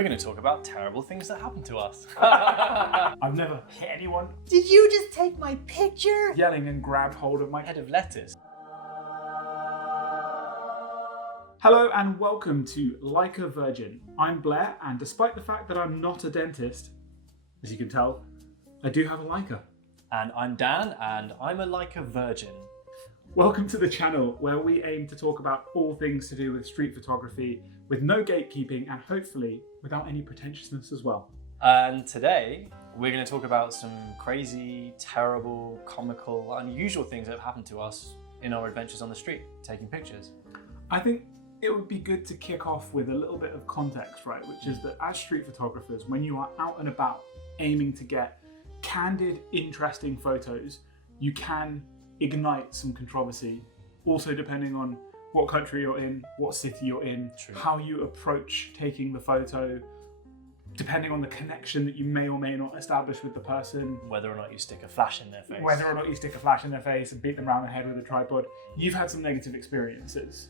we're going to talk about terrible things that happen to us. I've never hit anyone. Did you just take my picture? Yelling and grabbed hold of my Head of letters. Hello and welcome to Like a Virgin. I'm Blair, and despite the fact that I'm not a dentist, as you can tell, I do have a Leica. And I'm Dan, and I'm a Leica virgin. Welcome to the channel where we aim to talk about all things to do with street photography with no gatekeeping and hopefully without any pretentiousness as well. And today, we're going to talk about some crazy, terrible, comical, unusual things that have happened to us in our adventures on the street, taking pictures. I think it would be good to kick off with a little bit of context, right? Which is that as street photographers, when you are out and about aiming to get candid, interesting photos, you can ignite some controversy. Also, depending on what country you're in, what city you're in, True. How you approach taking the photo, depending on the connection that you may or may not establish with the person. Whether or not you stick a flash in their face. Whether or not you stick a flash in their face and beat them around the head with a tripod. You've had some negative experiences.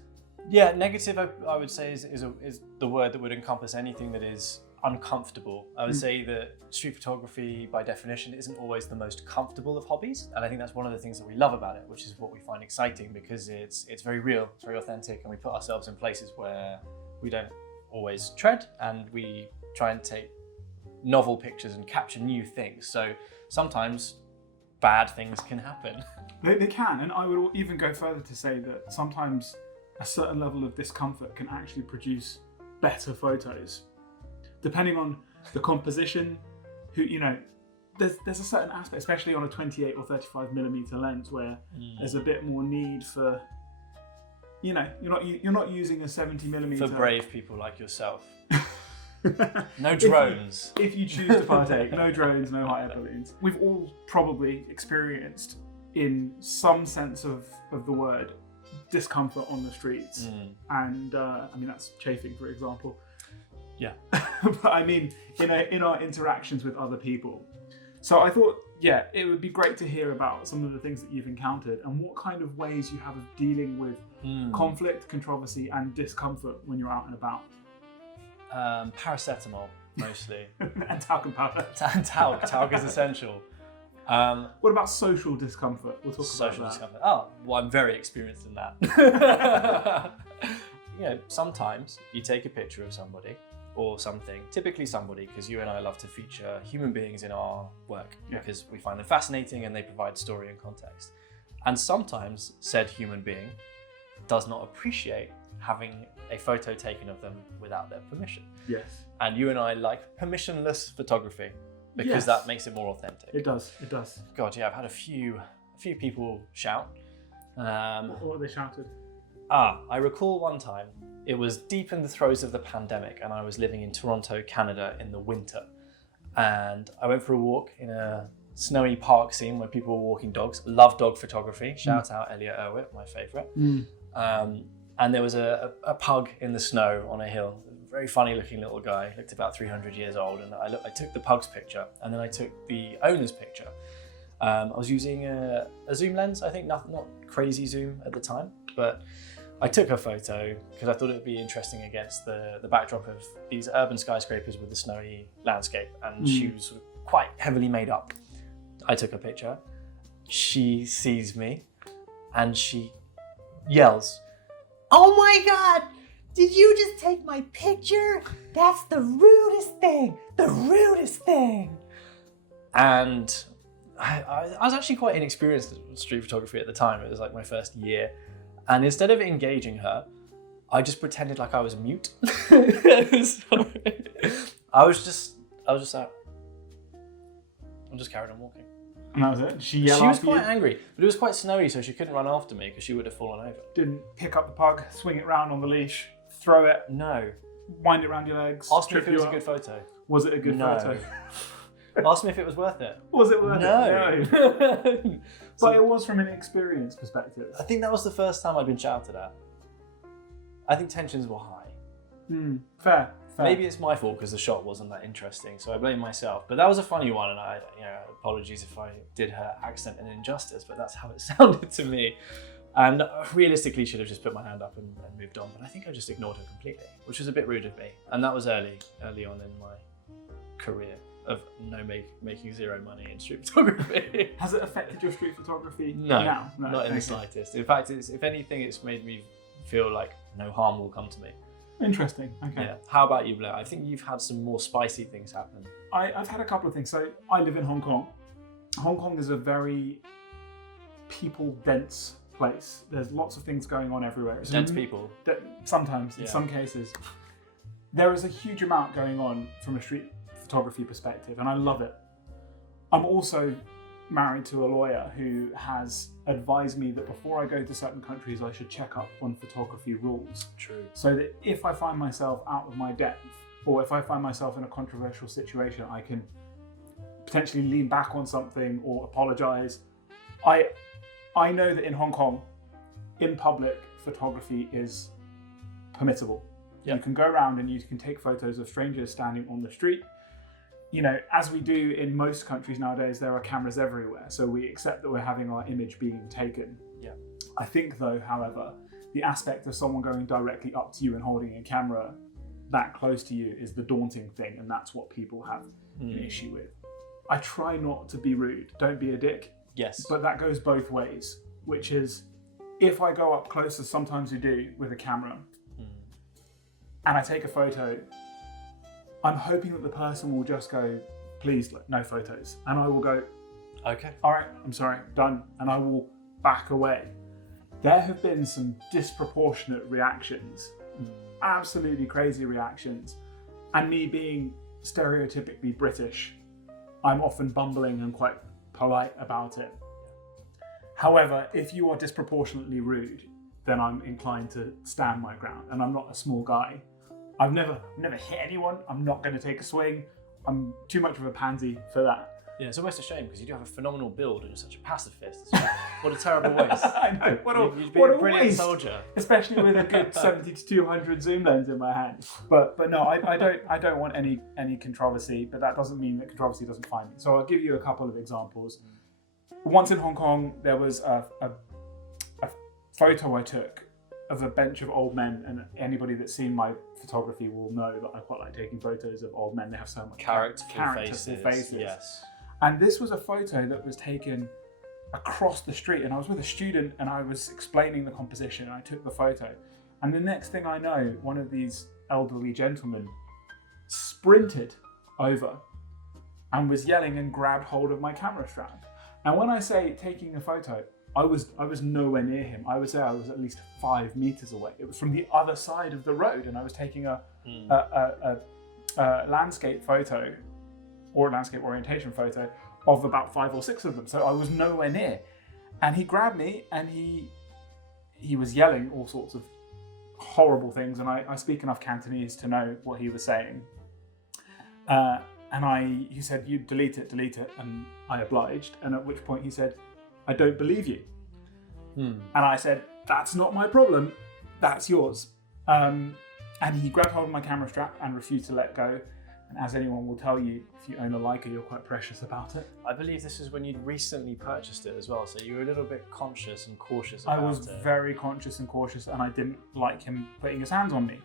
Yeah, negative, I would say, is the word that would encompass anything that is uncomfortable. I would say that street photography, by definition, isn't always the most comfortable of hobbies, and I think that's one of the things that we love about it, which is what we find exciting, because it's very real, it's very authentic, and we put ourselves in places where we don't always tread, and we try and take novel pictures and capture new things. So sometimes bad things can happen. They can, and I would even go further to say that sometimes a certain level of discomfort can actually produce better photos. Depending on the composition, there's a certain aspect, especially on a 28 or 35mm lens, where there's a bit more need for, you're not using a 70mm. For brave people like yourself. No drones. If you choose to partake, no drones, no hot air balloons. We've all probably experienced, in some sense of the word, discomfort on the streets. And that's chafing, for example. Yeah. But I mean, in our interactions with other people. So I thought, it would be great to hear about some of the things that you've encountered and what kind of ways you have of dealing with conflict, controversy, and discomfort when you're out and about. Paracetamol, mostly. And talcum powder. Talc is essential. What about social discomfort? We'll talk Social about that. discomfort. Oh, well, I'm very experienced in that. Sometimes you take a picture of somebody or something, typically somebody, because you and I love to feature human beings in our work because we find them fascinating and they provide story and context. And sometimes said human being does not appreciate having a photo taken of them without their permission. Yes. And you and I like permissionless photography because that makes it more authentic. It does. God, yeah, I've had a few people shout. What have they shouted? I recall one time, it was deep in the throes of the pandemic and I was living in Toronto, Canada in the winter. And I went for a walk in a snowy park scene where people were walking dogs. Love dog photography. Shout out Elliot Irwitt, my favorite. And there was a pug in the snow on a hill. Very funny looking little guy, looked about 300 years old. And I took the pug's picture and then I took the owner's picture. I was using a zoom lens, I think, not crazy zoom at the time, but I took a photo because I thought it would be interesting against the backdrop of these urban skyscrapers with the snowy landscape, and she was sort of quite heavily made up. I took a picture, she sees me, and she yells, Oh my God! Did you just take my picture? That's the rudest thing! The rudest thing! And I was actually quite inexperienced in street photography at the time. It was like my first year. And instead of engaging her, I just pretended like I was mute. Sorry. I was just like, I just carried on walking. And that was it? She yelled She was after quite you? angry, but it was quite snowy, so she couldn't run after me because she would have fallen over. Didn't pick up the pug, swing it round on the leash, throw it, No. wind it around your legs. Ask me if trip it was you a up. good photo. Was it a good No. photo? Ask me if it was worth it. Was it worth it? No. But it was from an experience perspective. I think that was the first time I'd been shouted at. I think tensions were high. Fair. Maybe it's my fault because the shot wasn't that interesting, so I blame myself. But that was a funny one, and apologies if I did her accent an injustice, but that's how it sounded to me. And realistically, should have just put my hand up and moved on. But I think I just ignored her completely, which was a bit rude of me. And that was early on in my career of making zero money in street photography. Has it affected your street photography No, now? No, not in the slightest. In fact, if anything, it's made me feel like no harm will come to me. Interesting. Okay. Yeah. How about you, Blair? I think you've had some more spicy things happen. I've had a couple of things. So I live in Hong Kong. Hong Kong is a very people-dense place. There's lots of things going on everywhere. Dense people. Sometimes, in some cases. There is a huge amount going on from a street photography perspective, and I love it. I'm also married to a lawyer who has advised me that before I go to certain countries, I should check up on photography rules. True. So that if I find myself out of my depth, or if I find myself in a controversial situation, I can potentially lean back on something or apologize. I know that in Hong Kong, in public, photography is permissible. Yeah. You can go around and you can take photos of strangers standing on the street. You know, as we do in most countries nowadays, there are cameras everywhere, so we accept that we're having our image being taken. Yeah. I think though, however, the aspect of someone going directly up to you and holding a camera that close to you is the daunting thing, and that's what people have an issue with. I try not to be rude, don't be a dick. Yes. But that goes both ways, which is if I go up close, as sometimes we do with a camera, and I take a photo, I'm hoping that the person will just go, please, no photos. And I will go, okay, all right, I'm sorry, done. And I will back away. There have been some disproportionate reactions, absolutely crazy reactions. And me being stereotypically British, I'm often bumbling and quite polite about it. However, if you are disproportionately rude, then I'm inclined to stand my ground. And I'm not a small guy. I've never hit anyone. I'm not going to take a swing. I'm too much of a pansy for that. Yeah, it's almost a shame because you do have a phenomenal build and you're such a pacifist. What a terrible waste. I know. You'd be a brilliant waste. soldier, Especially with a good 70 to 200 zoom lens in my hand. But no, I don't want any controversy. But that doesn't mean that controversy doesn't find me. So I'll give you a couple of examples. Once in Hong Kong, there was a photo I took of a bench of old men, and anybody that's seen my photography will know that I quite like taking photos of old men. They have so much characterful faces. Yes. And this was a photo that was taken across the street, and I was with a student and I was explaining the composition, and I took the photo. And the next thing I know, one of these elderly gentlemen sprinted over and was yelling and grabbed hold of my camera strap. And when I say taking a photo, I was nowhere near him. I would say I was at least 5 meters away. It was from the other side of the road, and I was taking a landscape photo, or a landscape orientation photo of about 5 or 6 of them. So I was nowhere near. And he grabbed me and he was yelling all sorts of horrible things. And I speak enough Cantonese to know what he was saying. And he said, you delete it. And I obliged. And at which point he said, I don't believe you. And I said, that's not my problem. That's yours. And he grabbed hold of my camera strap and refused to let go. And as anyone will tell you, if you own a Leica, you're quite precious about it. I believe this is when you'd recently purchased it as well, so you were a little bit conscious and cautious about it. I was very conscious and cautious, and I didn't like him putting his hands on me.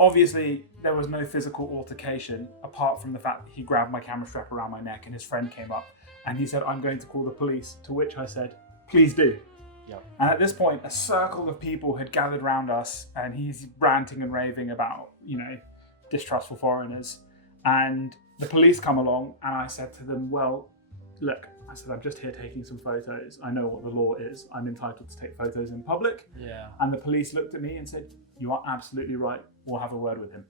Obviously, there was no physical altercation, apart from the fact that he grabbed my camera strap around my neck and his friend came up and he said, I'm going to call the police, to which I said, please do. Yep. And at this point, a circle of people had gathered around us and he's ranting and raving about, distrustful foreigners. And the police come along and I said to them, well, look, I said, I'm just here taking some photos. I know what the law is. I'm entitled to take photos in public. Yeah. And the police looked at me and said, you are absolutely right. We'll have a word with him.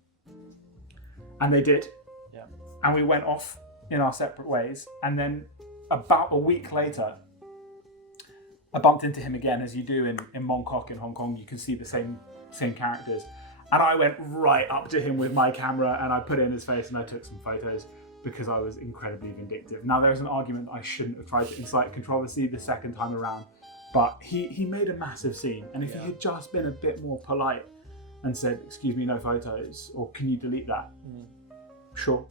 And they did. Yeah. And we went off in our separate ways. And then about a week later, I bumped into him again, as you do in Mong Kok in Hong Kong. You can see the same characters. And I went right up to him with my camera and I put it in his face and I took some photos because I was incredibly vindictive. Now, there's an argument that I shouldn't have tried to incite controversy the second time around, but he made a massive scene. And if he had just been a bit more polite and said, excuse me, no photos, or can you delete that? Sure.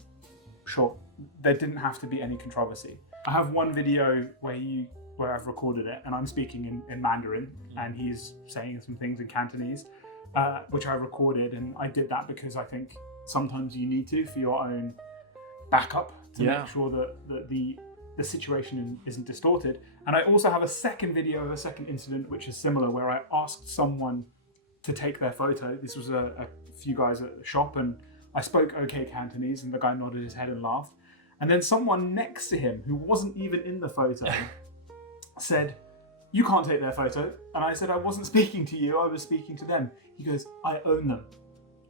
There didn't have to be any controversy. I have one video where you where I've recorded it, and I'm speaking in Mandarin, and he's saying some things in Cantonese, which I recorded, and I did that because I think sometimes you need to for your own backup to make sure that the situation isn't distorted. And I also have a second video of a second incident which is similar, where I asked someone to take their photo. This was a few guys at the shop, and I spoke okay Cantonese, and the guy nodded his head and laughed. And then someone next to him, who wasn't even in the photo, said, "You can't take their photo." And I said, "I wasn't speaking to you, I was speaking to them." He goes, "I own them."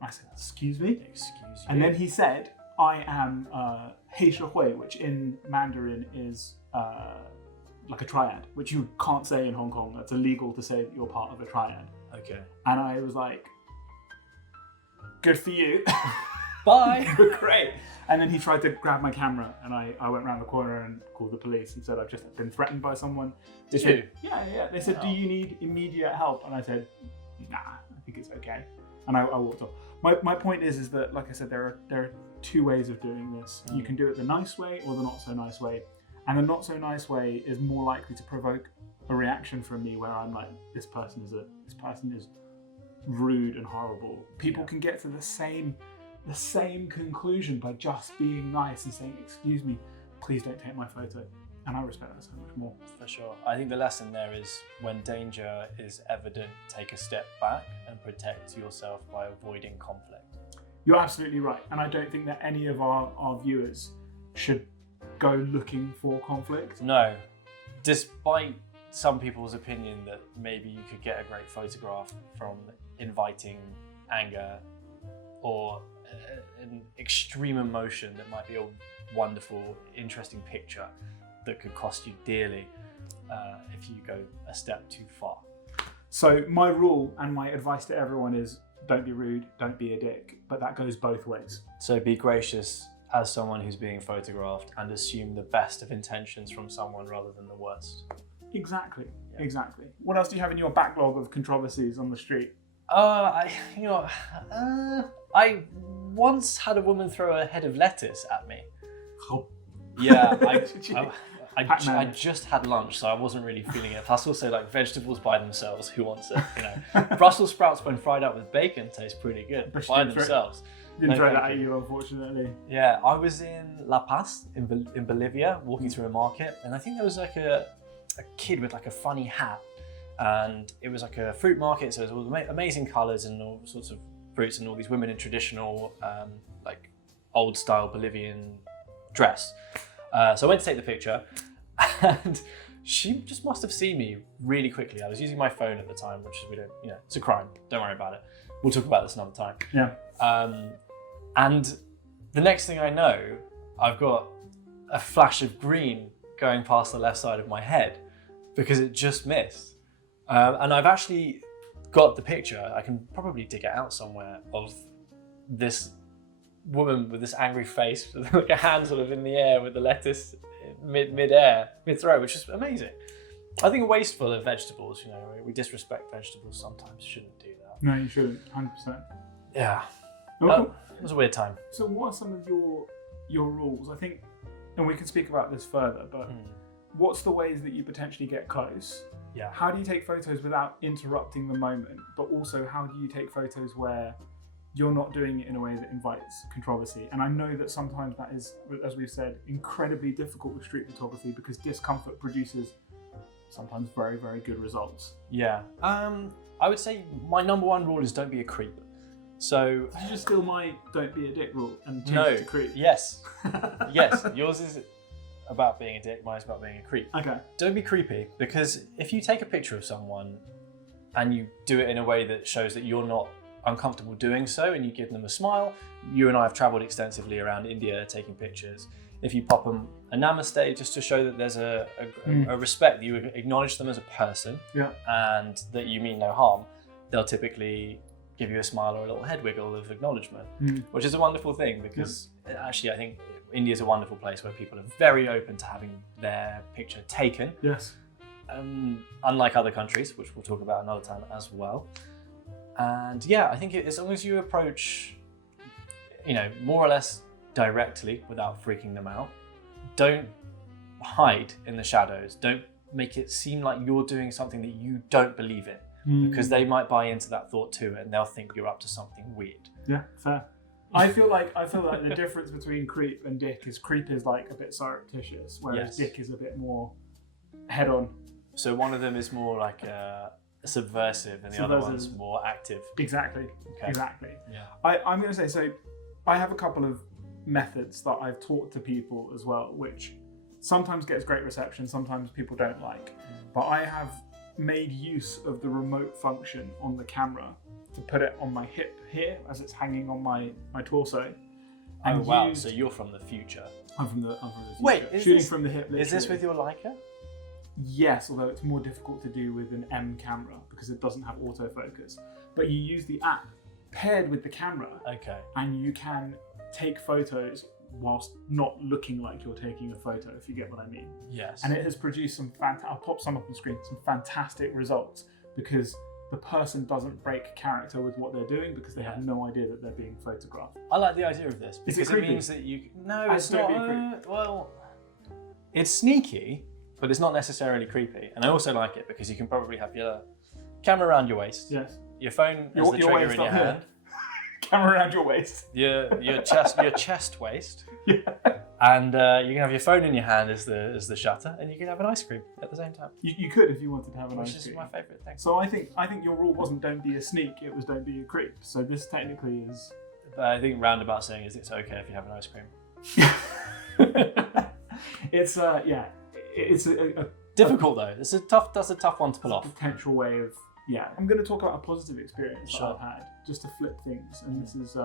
I said, "Excuse me?" Excuse you. And then he said, "I am Hei Shi Hui," which in Mandarin is like a triad, which you can't say in Hong Kong. That's illegal to say that you're part of a triad. Okay. And I was like, "Good for you." Bye. Great. And then he tried to grab my camera, and I went around the corner and called the police and said, "I've just been threatened by someone." Did you? Yeah. They said, "Do you need immediate help?" And I said, "Nah, I think it's okay." And I walked off. My point is that, like I said, there are two ways of doing this. You can do it the nice way or the not so nice way. And the not so nice way is more likely to provoke a reaction from me where I'm like, this person is rude and horrible. People can get to the same conclusion by just being nice and saying, "Excuse me, please don't take my photo." And I respect that so much more. For sure. I think the lesson there is, when danger is evident, take a step back and protect yourself by avoiding conflict. You're absolutely right. And I don't think that any of our viewers should go looking for conflict. No. Despite some people's opinion that maybe you could get a great photograph from inviting anger or an extreme emotion that might be a wonderful, interesting picture that could cost you dearly if you go a step too far. So my rule and my advice to everyone is, don't be rude, don't be a dick, but that goes both ways. So be gracious as someone who's being photographed, and assume the best of intentions from someone rather than the worst. Exactly. What else do you have in your backlog of controversies on the street? I once had a woman throw a head of lettuce at me. Oh. Yeah, Pac-Man. I just had lunch, so I wasn't really feeling it. Plus, also, like, vegetables by themselves, who wants it? You know, Brussels sprouts when fried up with bacon taste pretty good by themselves. Didn't throw that at you, unfortunately. Yeah, I was in La Paz in Bolivia, walking through a market, and I think there was like a kid with like a funny hat, and it was like a fruit market, so it was all amazing colours and all sorts of fruits, and all these women in traditional, like old style Bolivian dress. So I went to take the picture, and she just must have seen me really quickly. I was using my phone at the time, which it's a crime. Don't worry about it. We'll talk about this another time. Yeah. And the next thing I know, I've got a flash of green going past the left side of my head because it just missed. And I've actually got the picture. I can probably dig it out somewhere, of this woman with this angry face, with like a hand sort of in the air with the lettuce mid-throw, which is amazing. I think wasteful of vegetables, we disrespect vegetables sometimes, shouldn't do that. No, you shouldn't, 100%. Yeah. Oh, It was a weird time. so what are some of your rules? I think, and we can speak about this further, but what's the ways that you potentially get close? Yeah. How do you take photos without interrupting the moment? But also, how do you take photos where you're not doing it in a way that invites controversy? And I know that sometimes that is, as we've said, incredibly difficult with street photography, because discomfort produces sometimes very, very good results. Yeah. I would say my number one rule is don't be a creep. So Did you just steal my "don't be a dick" rule and change no. it to creep? Yes. Yes. Yours is about being a dick. Mine's about being a creep. Okay. Don't be creepy, because if you take a picture of someone and you do it in a way that shows that you're not uncomfortable doing so, and you give them a smile. You and I have travelled extensively around India taking pictures. If you pop them a namaste, just to show that there's a respect, that you acknowledge them as a person, and that you mean no harm, they'll typically give you a smile or a little head wiggle of acknowledgement, which is a wonderful thing, because actually I think India is a wonderful place where people are very open to having their picture taken. Yes. Unlike other countries, which we'll talk about another time as well. And yeah, I think as long as you approach, more or less directly without freaking them out, don't hide in the shadows, don't make it seem like you're doing something that you don't believe in, because they might buy into that thought too, and they'll think you're up to something weird. Yeah, fair. I feel like the difference between creep and dick is creep is like a bit surreptitious, whereas dick is a bit more head on. So one of them is more like subversive, and the other one's more active. Exactly. Okay. Exactly. Yeah. I'm going to say, so I have a couple of methods that I've taught to people as well, which sometimes gets great reception, sometimes people don't like. But I have made use of the remote function on the camera to put it on my hip here as it's hanging on my torso. Oh wow! So you're from the future. I'm from the future. Wait, shooting from the hip. Literally. Is this with your Leica? Yes, although it's more difficult to do with an M camera because it doesn't have autofocus. But you use the app paired with the camera, Okay. and you can take photos whilst not looking like you're taking a photo, if you get what I mean. Yes. And it has produced some I'll pop some up on the screen, some fantastic results, because the person doesn't break character with what they're doing because they have no idea that they're being photographed. I like the idea of this because Is it it creepy? means that you. No, And it's don't not. be a creep. Well, it's sneaky, but it's not necessarily creepy. And I also like it because you can probably have your camera around your waist, Yes. your phone as the trigger waist in your up here. hand, Camera around your waist. your chest waist, Yeah. and you can have your phone in your hand as the shutter, and you can have an ice cream at the same time. You could if you wanted to have an Which ice is cream. my favourite thing. So I think your rule wasn't don't be a sneak, it was don't be a creep. So this technically is. But I think roundabout saying is it's okay if you have an ice cream. It's it's a Difficult though. That's a tough one to pull off. potential way of I'm going to talk about a positive experience Sure. that I've had just to flip things, and this is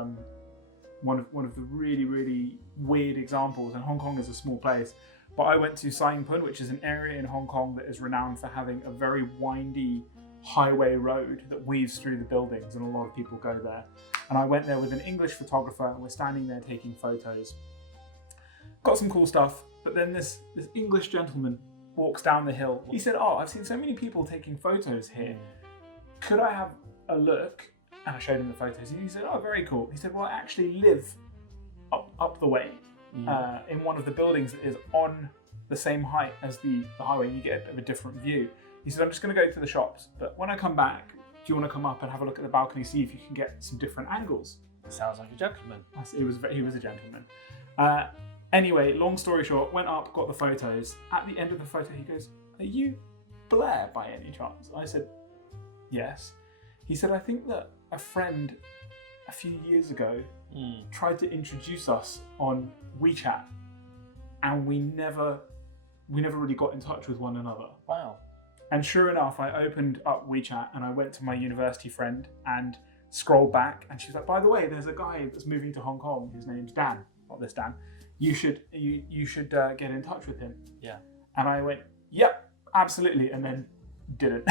one of the really, really weird examples. And Hong Kong is a small place, but I went to Saigon, which is an area in Hong Kong that is renowned for having a very windy highway road that weaves through the buildings, and a lot of people go there. And I went there with an English photographer, and we're standing there taking photos. Got some cool stuff, but then this English gentleman walks down the hill. He said, "Oh, I've seen so many people taking photos here. Could I have a look?" And I showed him the photos. And he said, "Oh, very cool." He said, "Well, I actually live up the way in one of the buildings that is on the same height as the highway. You get a bit of a different view." He said, "I'm just going to go to the shops, but when I come back, do you want to come up and have a look at the balcony, see if you can get some different angles?" Sounds like a gentleman. He was a gentleman. Anyway, long story short, went up, got the photos. At the end of the photo, he goes, "Are you Blair by any chance?" I said, "Yes." He said, "I think that a friend a few years ago tried to introduce us on WeChat, and we never really got in touch with one another." Wow. And sure enough, I opened up WeChat and I went to my university friend and scrolled back, and she was like, "By the way, there's a guy that's moving to Hong Kong. His name's Dan. Not this Dan. You should get in touch with him." Yeah. And I went, "Yep, absolutely," and then didn't.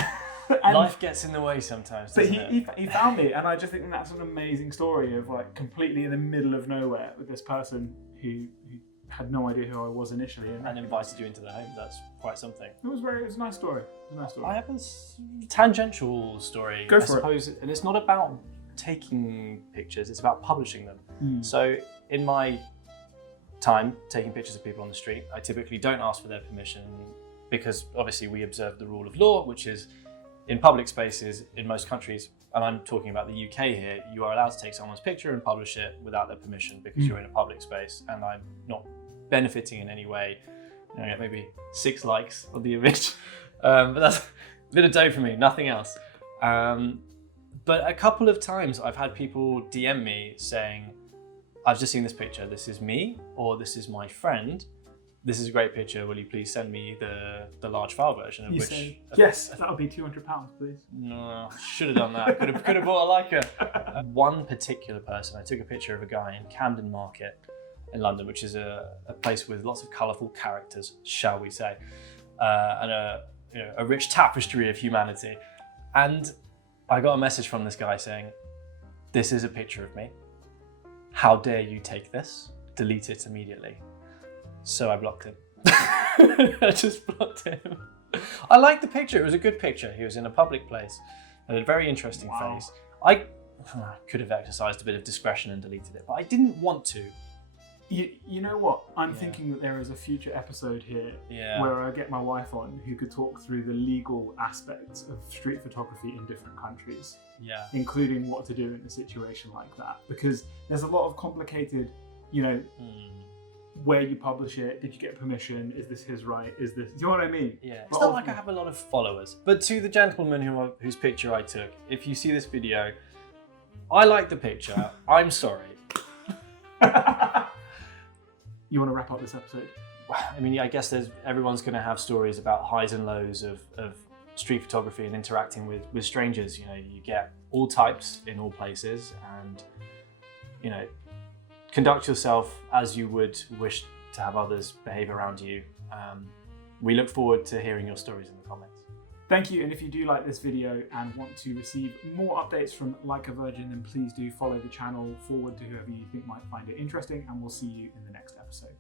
And, Life gets in the way sometimes, but doesn't it? he found me, and I just think that's an amazing story of like completely in the middle of nowhere with this person who had no idea who I was initially, And invited you into the home. That's quite something. it was a nice story. It was a nice story. I have a tangential story, Go I for it. suppose, and it's not about taking pictures, it's about publishing them. So in my time taking pictures of people on the street, I typically don't ask for their permission because obviously we observe the rule of law, which is in public spaces in most countries, and I'm talking about the UK here, you are allowed to take someone's picture and publish it without their permission because you're in a public space, and I'm not benefiting in any way. I get maybe 6 likes on the image, but that's a bit of dough for me, nothing else. But a couple of times I've had people DM me saying, "I've just seen this picture, this is me, or this is my friend. This is a great picture, will you please send me the large file version?" Of You which, say, "Yes, that'll be £200, please." no, should have done that. Could have bought a Leica. One particular person, I took a picture of a guy in Camden Market in London, which is a place with lots of colourful characters, shall we say, and a rich tapestry of humanity. And I got a message from this guy saying, "This is a picture of me. How dare you take this? Delete it immediately." So I blocked him. I just blocked him. I liked the picture. It was a good picture. He was in a public place. Had a very interesting face. I could have exercised a bit of discretion and deleted it, but I didn't want to You know what? I'm Yeah. thinking that there is a future episode here Yeah. where I get my wife on who could talk through the legal aspects of street photography in different countries, Yeah. including what to do in a situation like that. Because there's a lot of complicated, you know, where you publish it, did you get permission, is this his right, is this, do you know what I mean? Yeah, it's But not like I have a lot of followers. But to the gentleman whose picture I took, if you see this video, I like the picture. I'm sorry. You want to wrap up this episode? I mean, I guess everyone's going to have stories about highs and lows of street photography and interacting with strangers. You know, you get all types in all places, and you know, conduct yourself as you would wish to have others behave around you. We look forward to hearing your stories in the comments. Thank you, and if you do like this video and want to receive more updates from Like a Virgin, then please do follow the channel, forward to whoever you think might find it interesting, and we'll see you in the next episode.